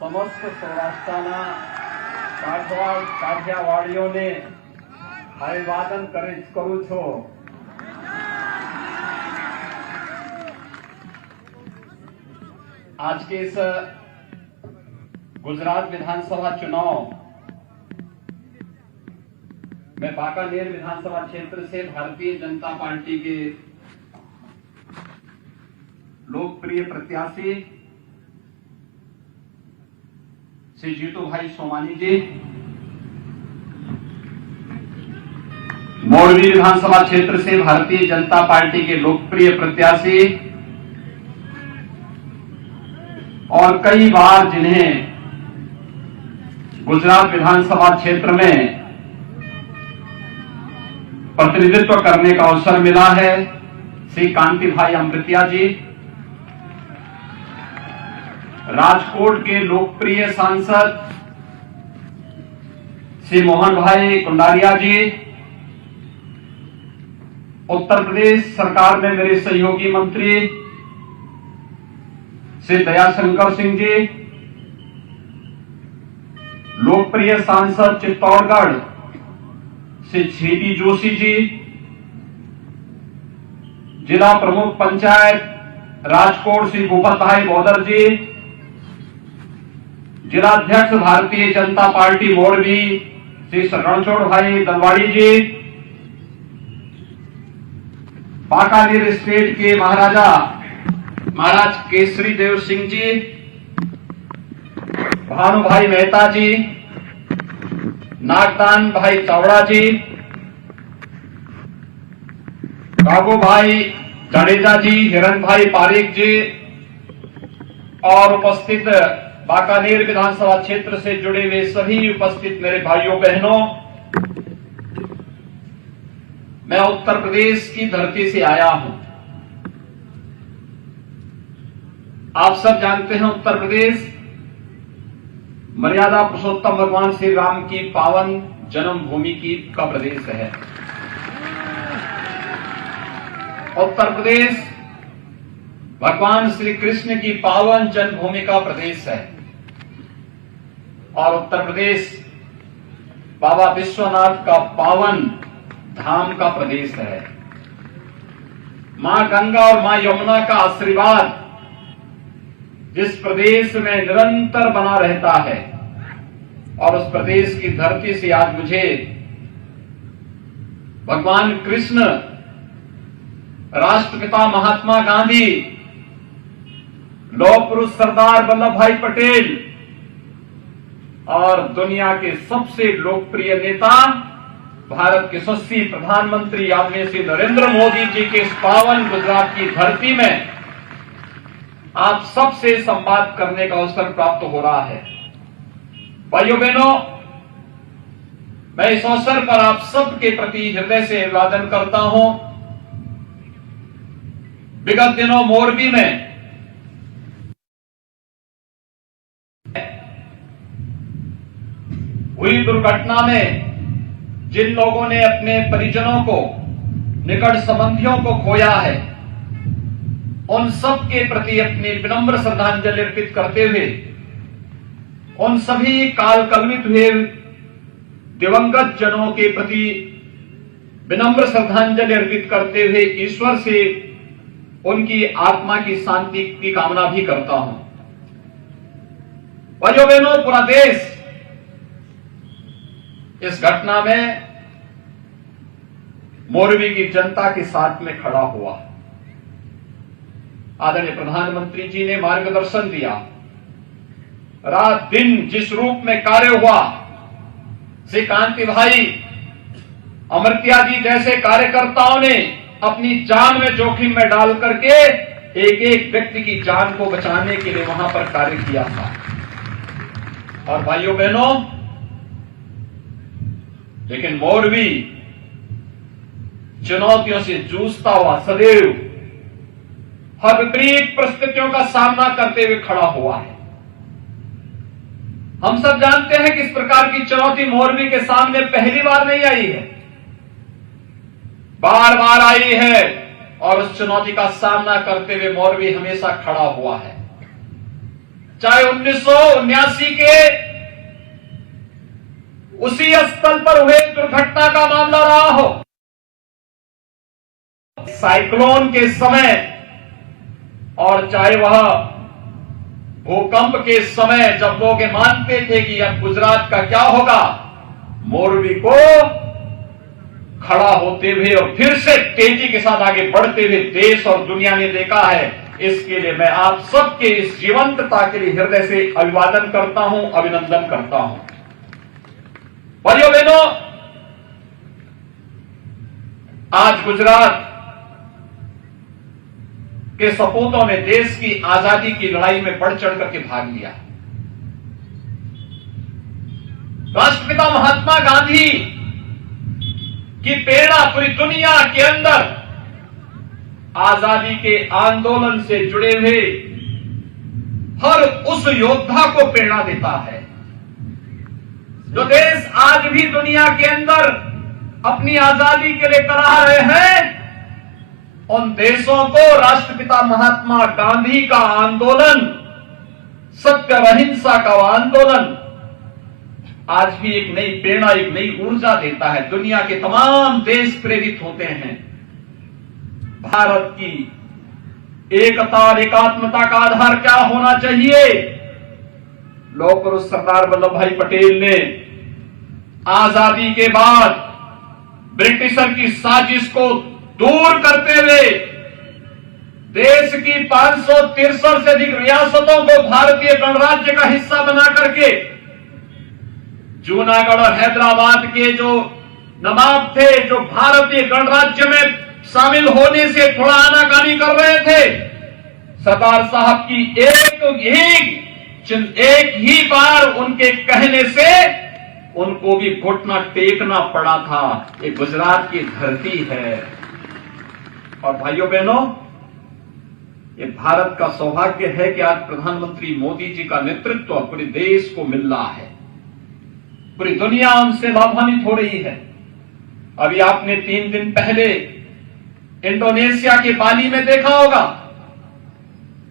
समस्त સૌરાષ્ટ્રના કાઠિયાવાડીઓને અભિવાદન કરું છું। आज के इस गुजरात विधानसभा चुनाव में बाकानेर विधानसभा क्षेत्र से भारतीय जनता पार्टी के लोकप्रिय प्रत्याशी श्री जीतू भाई सोमानी जी, मोरबी विधानसभा क्षेत्र से भारतीय जनता पार्टी के लोकप्रिय प्रत्याशी और कई बार जिन्हें गुजरात विधानसभा क्षेत्र में प्रतिनिधित्व करने का अवसर मिला है, श्री कांति भाई अमृतिया जी, राजकोट के लोकप्रिय सांसद श्री मोहन भाई कुंडारिया जी, उत्तर प्रदेश सरकार में मेरे सहयोगी मंत्री श्री दयाशंकर सिंह जी, लोकप्रिय सांसद चित्तौड़गढ़ श्री छेदी जोशी जी, जिला प्रमुख पंचायत राजकोट श्री भूपत भाई बौदर जी, जिलाध्यक्ष भारतीय जनता पार्टी मोरबी श्री रणछोड़ भाई दलवाड़ी जी, बाकानेर स्टेट के महाराज केसरी देव सिंह जी, भानु भाई मेहता जी, नागदान भाई चावड़ा जी, कागो भाई जडेजा जी, हिरण भाई पारीक जी और उपस्थित बाकानेर विधानसभा क्षेत्र से जुड़े हुए सभी उपस्थित मेरे भाइयों बहनों, मैं उत्तर प्रदेश की धरती से आया हूं। आप सब जानते हैं उत्तर प्रदेश मर्यादा पुरुषोत्तम भगवान श्री राम की पावन जन्मभूमि का प्रदेश है। उत्तर प्रदेश भगवान श्री कृष्ण की पावन जन्मभूमि का प्रदेश है और उत्तर प्रदेश बाबा विश्वनाथ का पावन धाम का प्रदेश है। मां गंगा और मां यमुना का आशीर्वाद जिस प्रदेश में निरंतर बना रहता है और उस प्रदेश की धरती से आज मुझे भगवान कृष्ण, राष्ट्रपिता महात्मा गांधी, लौह पुरुष सरदार वल्लभ भाई पटेल और दुनिया के सबसे लोकप्रिय नेता भारत के यशस्वी प्रधानमंत्री आदरणीय श्री नरेंद्र मोदी जी के इस पावन गुजरात की धरती में आप सबसे संवाद करने का अवसर प्राप्त हो रहा है। भाइयों बहनों, मैं इस अवसर पर आप सबके प्रति हृदय से अभिवादन करता हूं। विगत दिनों मोरबी में हुई दुर्घटना में जिन लोगों ने अपने परिजनों को, निकट संबंधियों को खोया है, उन सब के प्रति अपनी विनम्र श्रद्धांजलि अर्पित करते हुए, उन सभी काल कलवित हुए दिवंगत जनों के प्रति विनम्र श्रद्धांजलि अर्पित करते हुए ईश्वर से उनकी आत्मा की शांति की कामना भी करता हूं। भाइयों बहनों, पूरा देश इस घटना में मोरबी की जनता के साथ में खड़ा हुआ। आदरणीय प्रधानमंत्री जी ने मार्गदर्शन दिया। रात दिन जिस रूप में कार्य हुआ, श्री कांति भाई अमृतिया जी जैसे कार्यकर्ताओं ने अपनी जान में जोखिम में डाल करके एक एक व्यक्ति की जान को बचाने के लिए वहां पर कार्य किया था। और भाइयों बहनों, लेकिन मोरबी चुनौतियों से जूझता हुआ सदैव हर विपरीत परिस्थितियों का सामना करते हुए खड़ा हुआ है। हम सब जानते हैं कि इस प्रकार की चुनौती मोरबी के सामने पहली बार नहीं आई है, बार बार आई है और उस चुनौती का सामना करते हुए मोरबी हमेशा खड़ा हुआ है। चाहे 1979 के उसी स्थल पर हुए दुर्घटना का मामला रहा हो, साइक्लोन के समय, और चाहे वह भूकंप के समय जब लोग मानते थे कि अब गुजरात का क्या होगा, मोरबी को खड़ा होते हुए और फिर से तेजी के साथ आगे बढ़ते हुए देश और दुनिया ने देखा है। इसके लिए मैं आप सबके इस जीवंतता के लिए हृदय से अभिवादन करता हूं, अभिनंदन करता हूं। भाइयों बहनों, आज गुजरात के सपूतों ने देश की आजादी की लड़ाई में बढ़ चढ़ करके भाग लिया। राष्ट्रपिता महात्मा गांधी की प्रेरणा पूरी दुनिया के अंदर आजादी के आंदोलन से जुड़े हुए हर उस योद्धा को प्रेरणा देता है। जो देश आज भी दुनिया के अंदर अपनी आजादी के लिए कराह रहे हैं, उन देशों को राष्ट्रपिता महात्मा गांधी का आंदोलन, सत्य और अहिंसा का आंदोलन आज भी एक नई प्रेरणा, एक नई ऊर्जा देता है। दुनिया के तमाम देश प्रेरित होते हैं। भारत की एकता और एकात्मता का आधार क्या होना चाहिए? लौह पुरुष सरदार वल्लभ भाई पटेल ने आजादी के बाद ब्रिटिशर की साजिश को दूर करते हुए देश की 563 से अधिक रियासतों को भारतीय गणराज्य का हिस्सा बना करके जूनागढ़ और हैदराबाद के जो नवाब थे, जो भारतीय गणराज्य में शामिल होने से थोड़ा आनाकानी कर रहे थे, सरदार साहब की एक ही बार उनके कहने से उनको भी घुटना टेकना पड़ा था। ये गुजरात की धरती है। और भाइयों बहनों, ये भारत का सौभाग्य है कि आज प्रधानमंत्री मोदी जी का नेतृत्व पूरे देश को मिल रहा है। पूरी दुनिया उनसे लाभान्वित हो रही है। अभी आपने 3 दिन पहले इंडोनेशिया के बाली में देखा होगा,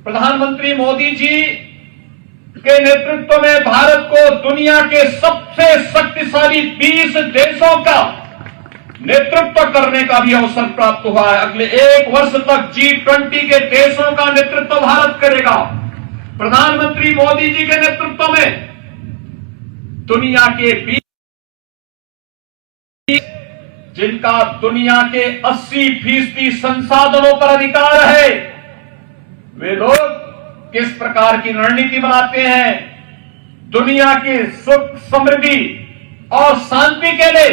प्रधानमंत्री मोदी जी के नेतृत्व में भारत को दुनिया के सबसे शक्तिशाली 20 देशों का नेतृत्व करने का भी अवसर प्राप्त हुआ है। अगले 1 वर्ष तक G20 के देशों का नेतृत्व भारत करेगा। प्रधानमंत्री मोदी जी के नेतृत्व में दुनिया के 20 जिनका दुनिया के 80% संसाधनों पर अधिकार है, वे लोग किस प्रकार की रणनीति बनाते हैं दुनिया की सुख, समृद्धि और शांति के लिए,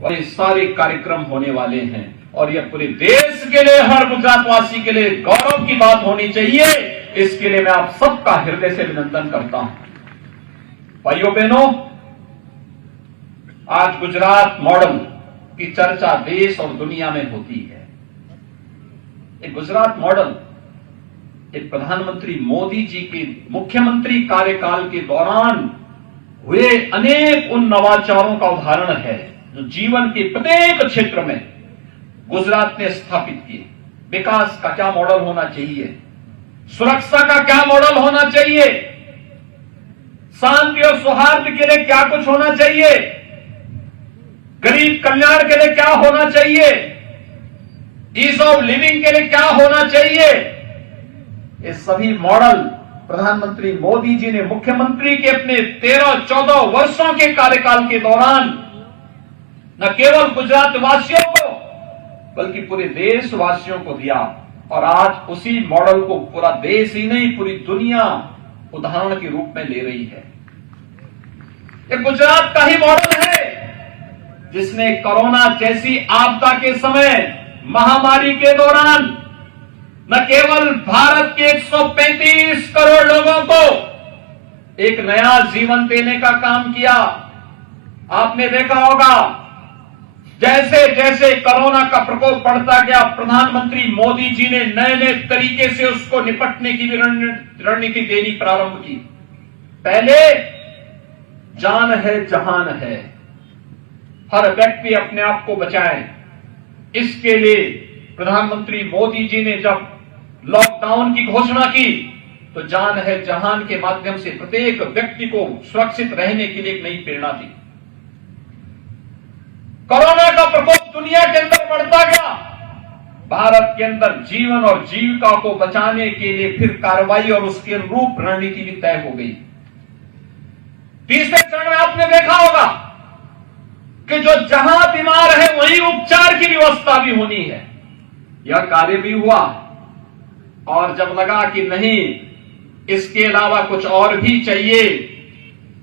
ये सारे कार्यक्रम होने वाले हैं। और यह पूरे देश के लिए, हर गुजरातवासी के लिए गौरव की बात होनी चाहिए। इसके लिए मैं आप सबका हृदय से अभिनंदन करता हूं। भाइयों बहनों, आज गुजरात मॉडल की चर्चा देश और दुनिया में होती है। एक गुजरात मॉडल एक प्रधानमंत्री मोदी जी के मुख्यमंत्री कार्यकाल के दौरान हुए अनेक उन नवाचारों का उदाहरण है जो जीवन के प्रत्येक क्षेत्र में गुजरात ने स्थापित किए। विकास का क्या मॉडल होना चाहिए, सुरक्षा का क्या मॉडल होना चाहिए, शांति और सौहार्द के लिए क्या कुछ होना चाहिए, गरीब कल्याण के लिए क्या होना चाहिए, ईज ऑफ लिविंग के लिए क्या होना चाहिए, ये सभी मॉडल प्रधानमंत्री मोदी जी ने मुख्यमंत्री के अपने 13-14 वर्षों के कार्यकाल के दौरान न केवल गुजरात वासियों को बल्कि पूरे देशवासियों को दिया। और आज उसी मॉडल को पूरा देश ही नहीं, पूरी दुनिया उदाहरण के रूप में ले रही है। ये गुजरात का ही मॉडल है जिसने कोरोना जैसी आपदा के समय, महामारी के दौरान न केवल भारत के 135 करोड़ लोगों को एक नया जीवन देने का काम किया। आपने देखा होगा जैसे जैसे कोरोना का प्रकोप बढ़ता गया, प्रधानमंत्री मोदी जी ने नए नए तरीके से उसको निपटने की भी रणनीति देनी प्रारंभ की। पहले जान है जहान है, हर व्यक्ति अपने आप को बचाए। इसके लिए प्रधानमंत्री मोदी जी ने जब लॉकडाउन की घोषणा की तो जान है जहान के माध्यम से प्रत्येक व्यक्ति को सुरक्षित रहने के लिए एक नई प्रेरणा दी। कोरोना का प्रकोप दुनिया के अंदर बढ़ता गया, भारत के अंदर जीवन और जीविका को बचाने के लिए फिर कार्रवाई और उसके अनुरूप रणनीति भी तय हो गई। तीसरे चरण में आपने देखा होगा कि जो जहां बीमार है वहीं उपचार की व्यवस्था भी होनी है। यह कार्य भी हुआ और जब लगा कि नहीं इसके अलावा कुछ और भी चाहिए,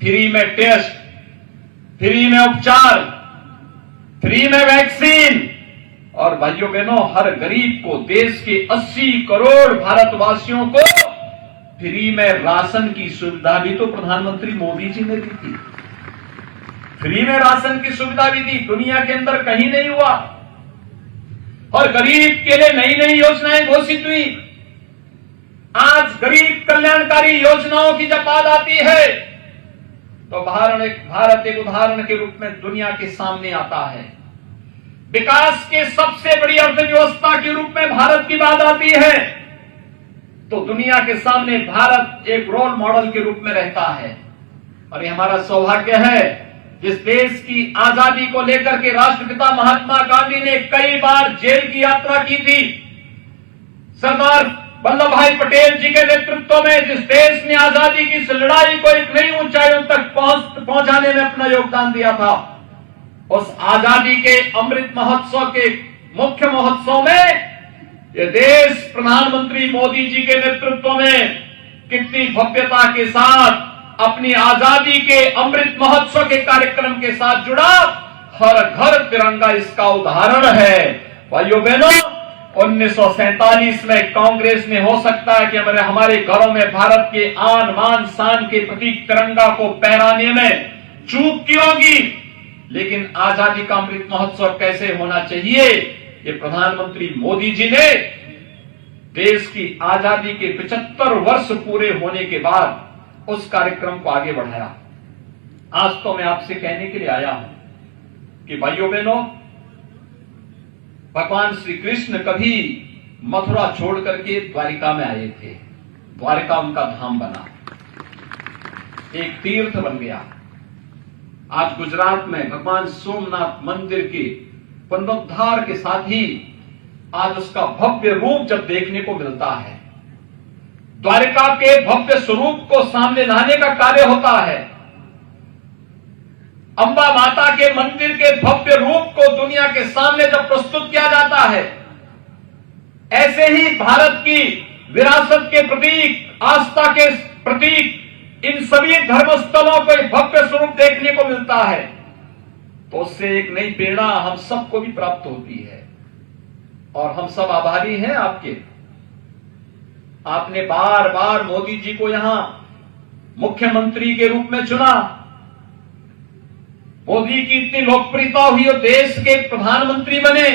फ्री में टेस्ट, फ्री में उपचार, फ्री में वैक्सीन और भाइयों बहनों हर गरीब को, देश के 80 करोड़ भारतवासियों को फ्री में राशन की सुविधा भी तो प्रधानमंत्री मोदी जी ने दी थी। फ्री में राशन की सुविधा भी दी, दुनिया के अंदर कहीं नहीं हुआ। और गरीब के लिए नई नई योजनाएं घोषित हुई। आज गरीब कल्याणकारी योजनाओं की जब बात आती है तो भारत एक उदाहरण के रूप में दुनिया के सामने आता है। विकास के सबसे बड़ी अर्थव्यवस्था के रूप में भारत की बात आती है तो दुनिया के सामने भारत एक रोल मॉडल के रूप में रहता है। और ये हमारा सौभाग्य है, जिस देश की आजादी को लेकर के राष्ट्रपिता महात्मा गांधी ने कई बार जेल की यात्रा की थी, सरदार वल्लभ भाई पटेल जी के नेतृत्व में जिस देश ने आजादी की इस लड़ाई को एक नई ऊंचाइयों तक पहुंचाने में अपना योगदान दिया था, उस आजादी के अमृत महोत्सव के मुख्य महोत्सव में ये देश प्रधानमंत्री मोदी जी के नेतृत्व में कितनी भव्यता के साथ अपनी आजादी के अमृत महोत्सव के कार्यक्रम के साथ जुड़ा। हर घर तिरंगा इसका उदाहरण है। भाइयों बहनों, 1947 में कांग्रेस ने हो सकता है कि हमारे घरों में भारत के आन मान शान के प्रतीक तिरंगा को पहराने में चूक की होगी, लेकिन आजादी का अमृत महोत्सव कैसे होना चाहिए, ये प्रधानमंत्री मोदी जी ने देश की आजादी के 75 वर्ष पूरे होने के बाद उस कार्यक्रम को आगे बढ़ाया। आज तो मैं आपसे कहने के लिए आया हूं कि भाइयों बहनों, भगवान श्री कृष्ण कभी मथुरा छोड़ करके द्वारिका में आए थे। द्वारिका उनका धाम बना, एक तीर्थ बन गया। आज गुजरात में भगवान सोमनाथ मंदिर के पुनरुद्धार के साथ ही आज उसका भव्य रूप जब देखने को मिलता है, द्वारिका के भव्य स्वरूप को सामने लाने का कार्य होता है, अंबा माता के मंदिर के भव्य रूप को दुनिया के सामने जब प्रस्तुत किया जाता है, ऐसे ही भारत की विरासत के प्रतीक, आस्था के प्रतीक, इन सभी धर्मस्थलों को एक भव्य स्वरूप देखने को मिलता है तो उससे एक नई प्रेरणा हम सबको भी प्राप्त होती है। और हम सब आभारी हैं आपके। आपने बार बार मोदी जी को यहां मुख्यमंत्री के रूप में चुना। मोदी की इतनी लोकप्रियता हुई और देश के प्रधानमंत्री बने,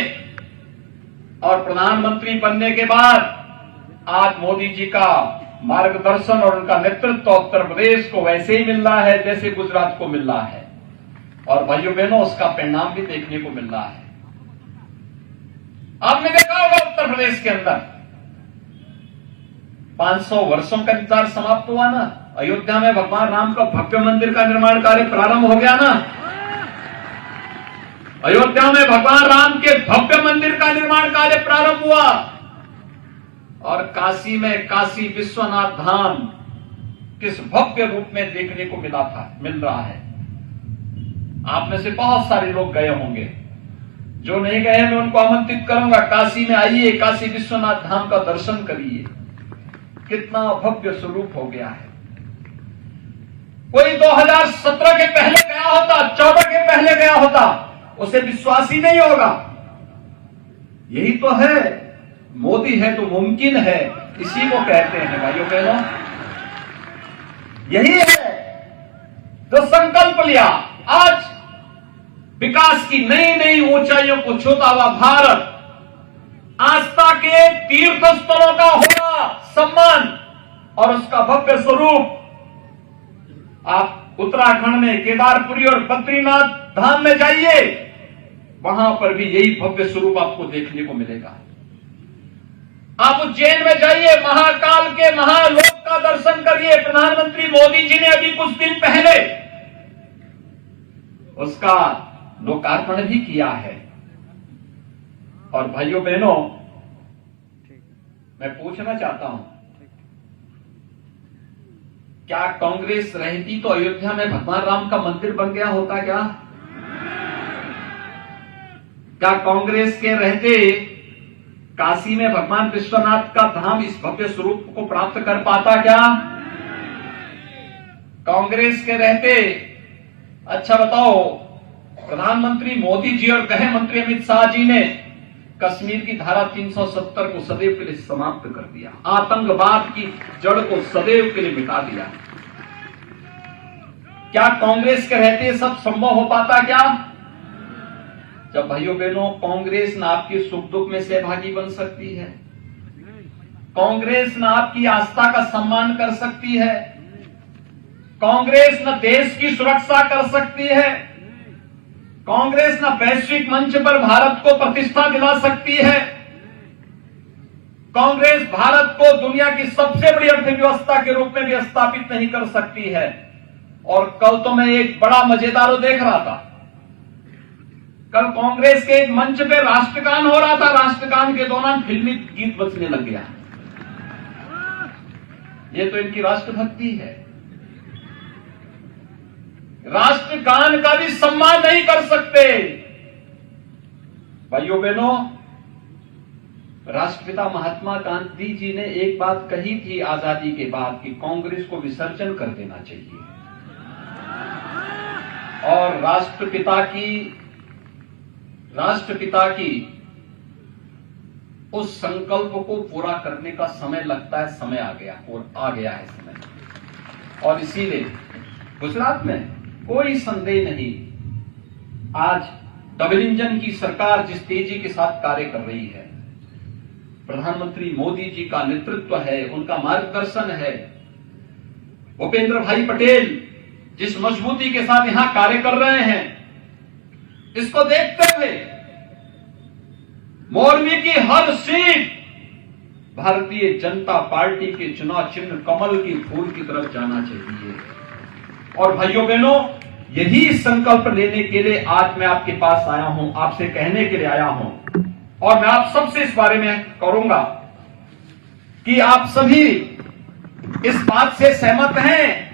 और प्रधानमंत्री बनने के बाद आज मोदी जी का मार्गदर्शन और उनका नेतृत्व उत्तर प्रदेश को वैसे ही मिल रहा है जैसे गुजरात को मिल रहा है। और भाइयों बहनों, उसका परिणाम भी देखने को मिल रहा है। आपने देखा होगा उत्तर प्रदेश के अंदर 500 वर्षों का इंतजार समाप्त हुआ ना। अयोध्या में भगवान राम का भव्य मंदिर का निर्माण कार्य प्रारंभ हो गया ना। अयोध्या में भगवान राम के भव्य मंदिर का निर्माण कार्य प्रारंभ हुआ। और काशी में काशी विश्वनाथ धाम किस भव्य रूप में देखने को मिल रहा है। आप में से बहुत सारे लोग गए होंगे, जो नहीं गए मैं उनको आमंत्रित करूंगा, काशी में आइए, काशी विश्वनाथ धाम का दर्शन करिए। कितना भव्य स्वरूप हो गया है। कोई 2017 के पहले गया होता, 14 के पहले गया होता, उसे विश्वास ही नहीं होगा। यही तो है, मोदी है तो मुमकिन है, इसी को कहते हैं भाइयों बहनों। यही है जो संकल्प लिया। आज विकास की नई नई ऊंचाइयों को छूता हुआ भारत, आस्था के तीर्थ स्थलों का होना सम्मान और उसका भव्य स्वरूप। आप उत्तराखंड में केदारपुरी और बद्रीनाथ धाम में जाइए, वहां पर भी यही भव्य स्वरूप आपको देखने को मिलेगा। आप उज्जैन में जाइए, महाकाल के महालोक का दर्शन करिए। प्रधानमंत्री मोदी जी ने अभी कुछ दिन पहले उसका लोकार्पण भी किया है। और भाइयों बहनों, मैं पूछना चाहता हूं, क्या कांग्रेस रहती तो अयोध्या में भगवान राम का मंदिर बन गया होता क्या? क्या कांग्रेस के रहते काशी में भगवान विश्वनाथ का धाम इस भव्य स्वरूप को प्राप्त कर पाता क्या? कांग्रेस के रहते, अच्छा बताओ, प्रधानमंत्री मोदी जी और गृह मंत्री अमित शाह जी ने कश्मीर की धारा 370 को सदैव के लिए समाप्त कर दिया, आतंकवाद की जड़ को सदैव के लिए मिटा दिया। क्या कांग्रेस के रहते सब संभव हो पाता क्या? जब भाइयों बहनों, कांग्रेस न आपके सुख दुख में सहभागी बन सकती है, कांग्रेस न आपकी आस्था का सम्मान कर सकती है, कांग्रेस न देश की सुरक्षा कर सकती है, कांग्रेस न वैश्विक मंच पर भारत को प्रतिष्ठा दिला सकती है, कांग्रेस भारत को दुनिया की सबसे बड़ी अर्थव्यवस्था के रूप में भी स्थापित नहीं कर सकती है। और कल तो मैं एक बड़ा मजेदार देख रहा था, कल कांग्रेस के एक मंच पे राष्ट्रगान हो रहा था, राष्ट्रगान के दौरान फिल्मी गीत बजने लग गया। ये तो इनकी राष्ट्रभक्ति है। राष्ट्रगान का भी सम्मान नहीं कर सकते। भाइयों बहनों, राष्ट्रपिता महात्मा गांधी जी ने एक बात कही थी आजादी के बाद कि कांग्रेस को विसर्जन कर देना चाहिए। और राष्ट्रपिता की उस संकल्प को पूरा करने का समय लगता है, समय आ गया है समय। और इसीलिए गुजरात में कोई संदेह नहीं, आज डबल इंजन की सरकार जिस तेजी के साथ कार्य कर रही है, प्रधानमंत्री मोदी जी का नेतृत्व है, उनका मार्गदर्शन है, भूपेंद्र भाई पटेल जिस मजबूती के साथ यहां कार्य कर रहे हैं, इसको देखते हुए मोरबी की हर सीट भारतीय जनता पार्टी के चुनाव चिन्ह कमल की फूल की तरफ जाना चाहिए। और भाइयों बहनों, यही संकल्प लेने के लिए आज मैं आपके पास आया हूं, आपसे कहने के लिए आया हूं। और मैं आप सबसे इस बारे में करूंगा कि आप सभी इस बात से सहमत हैं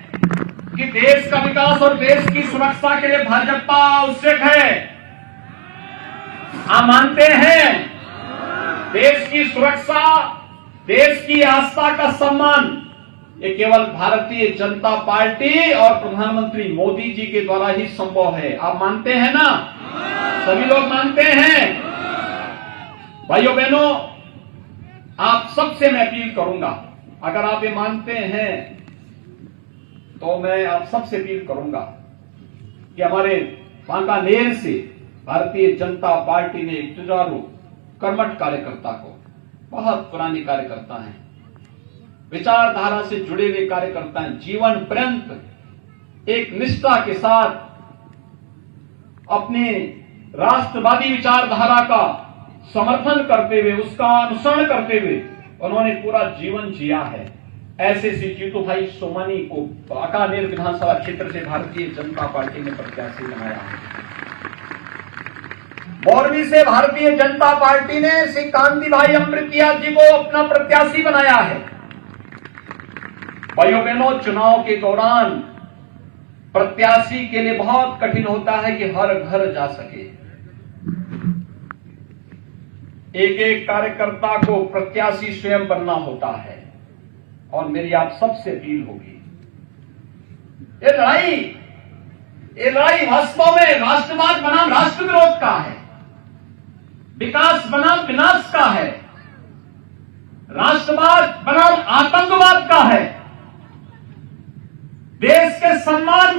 कि देश का विकास और देश की सुरक्षा के लिए भाजपा आवश्यक है। आप मानते हैं देश की सुरक्षा, देश की आस्था का सम्मान ये केवल भारतीय जनता पार्टी और प्रधानमंत्री मोदी जी के द्वारा ही संभव है। आप मानते हैं ना? सभी लोग मानते हैं। भाइयों बहनों, आप सबसे मैं अपील करूंगा, अगर आप ये मानते हैं तो मैं आप सबसे अपील करूंगा कि हमारे बांकानेर से भारतीय जनता पार्टी ने एक जुझारू कर्मठ कार्यकर्ता को, बहुत पुराने कार्यकर्ता हैं, विचारधारा से जुड़े हुए कार्यकर्ता हैं, जीवन पर्यंत एक निष्ठा के साथ अपने राष्ट्रवादी विचारधारा का समर्थन करते हुए, उसका अनुसरण करते हुए उन्होंने पूरा जीवन जिया है। ऐसे श्री जीतू भाई सोमानी को बांकानेर विधानसभा क्षेत्र से भारतीय जनता पार्टी ने प्रत्याशी बनाया है। मोरबी से भारतीय जनता पार्टी ने श्री कांति भाई अमृतिया जी को अपना प्रत्याशी बनाया है। भाइयों बहनों, चुनाव के दौरान प्रत्याशी के लिए बहुत कठिन होता है कि हर घर जा सके। एक एक कार्यकर्ता को प्रत्याशी स्वयं बनना होता है। और मेरी आप सबसे अपील होगी, ये लड़ाई वास्तव में राष्ट्रवाद बनाम राष्ट्र विरोध का है, विकास बनाम विनाश का है, राष्ट्रवाद बनाम आतंकवाद का है, देश के सम्मान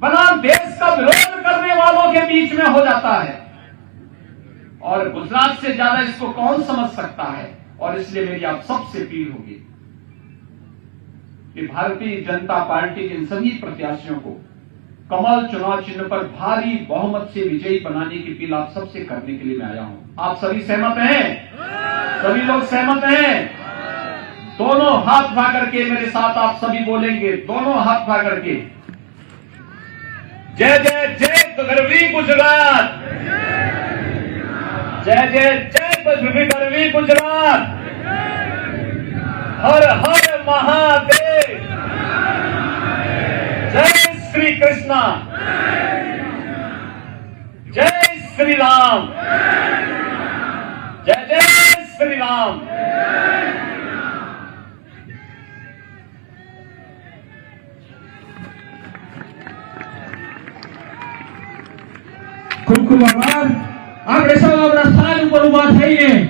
बनाम देश का विरोध करने वालों के बीच में हो जाता है। और गुजरात से ज्यादा इसको कौन समझ सकता है। और इसलिए मेरी आप सबसे अपील होगी कि भारतीय जनता पार्टी के इन सभी प्रत्याशियों को कमल चुनाव चिन्ह पर भारी बहुमत से विजयी बनाने की अपील आप सबसे करने के लिए मैं आया हूं। आप सभी सहमत हैं? सभी लोग सहमत हैं? दोनों हाथ उठा करके मेरे साथ आप सभी बोलेंगे, दोनों हाथ उठा करके, जय जय जय गरवी गुजरात, जय जय जय गरवी गुजरात, हर हर महादेव, जय श्री कृष्णा, जय श्री राम, जय जय श्री राम। ખૂબ ખૂબ આભાર. આપણે સૌ આપણા સ્થાન ઉપર ઉભા થઈએ